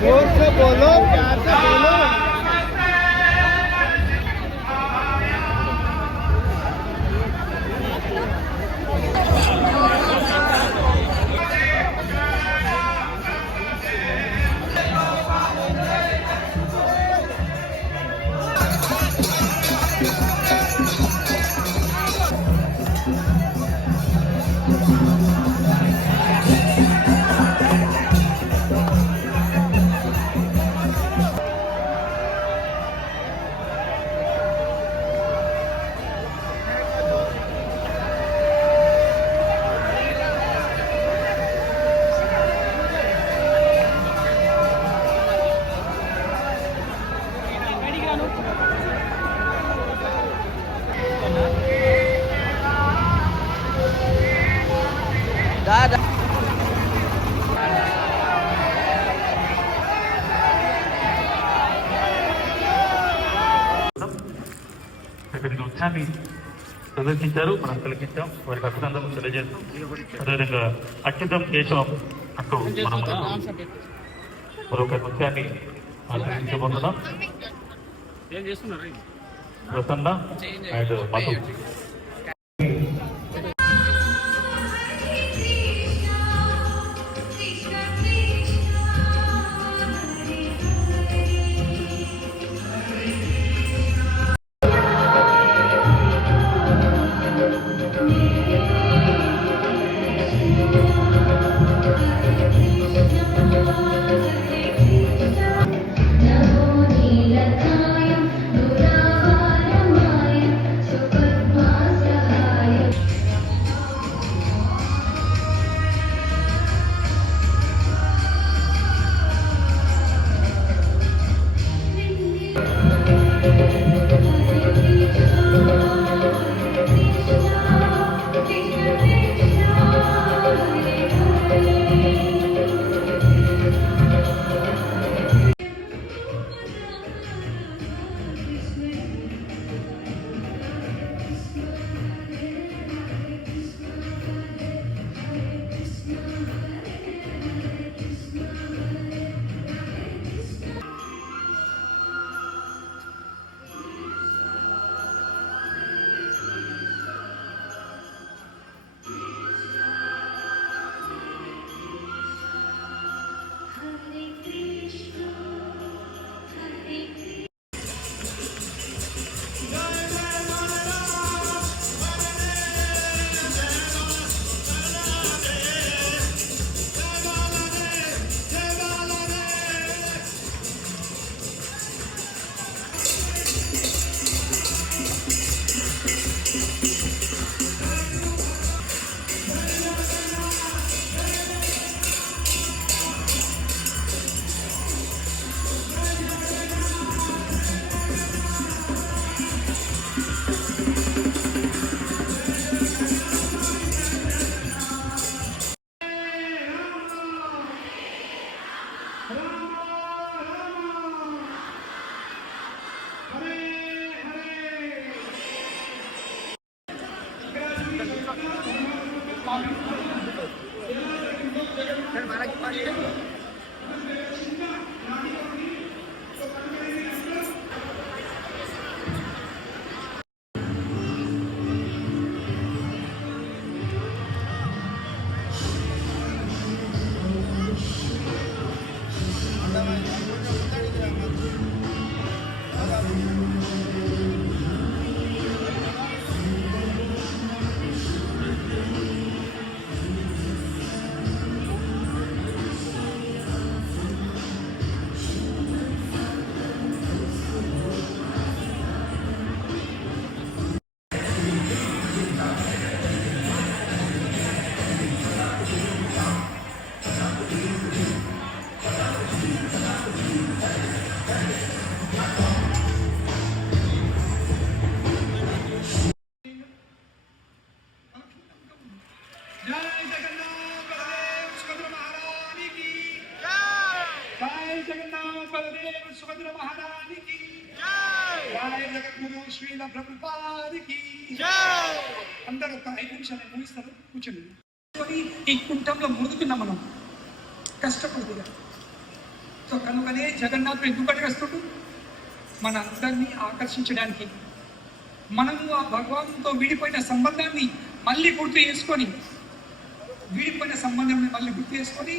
जोर से बोलो, प्यार से बोलो। ఇక్కడికి వచ్చాన్ని ప్రదర్శించారు, మనం కలిగించాం, వారికి అభినందనలు తెలియజేస్తాం. అదేవిధంగా అత్యుతం కేశవం అంటూ మనం మరొక నృత్యాన్ని ఆచరించబోతున్నాం. ప్రసన్న అండ్ మధు. బలదేవ సుభద్ర మహారానికి రాయ జగద్గురు శ్రీల ప్రభుపాదికి అందరూ ఒక 5 నిమిషాలు ముగిస్తారు. కూర్చొని ఈ కుంటంలో మునుగుతున్నాం మనం కష్టపడుతుగా. సో కనుకనే జగన్నాథుడు ఎందుకు అడిగేస్తుడు? మన అందరినీ ఆకర్షించడానికి. మనము ఆ భగవానుతో విడిపోయిన సంబంధాన్ని మళ్ళీ గుర్తు చేసుకొని, విడిపోయిన సంబంధాన్ని మళ్ళీ గుర్తు చేసుకొని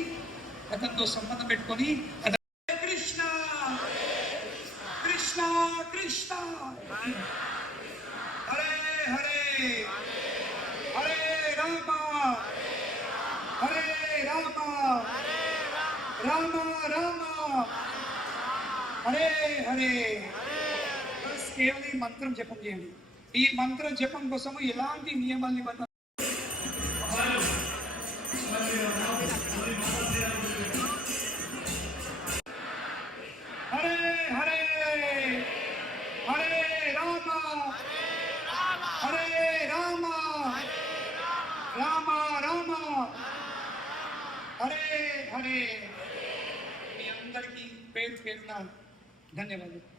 అతనితో సంబంధం పెట్టుకొని కృష్ణ కృష్ణ కృష్ణ హరే హరే హరే రామ హరే రామ రామ రామ హరే హరే. కేవలం ఈ మంత్రం జపం చేయండి. ఈ మంత్రం జపం కోసం ఎలాంటి నియమాలు నిబంధనలు హరే హరే హరే రామ హరే రామ రామ రామ హరే హరే. మీ అందరికీ పేరు పేరున ధన్యవాదాలు.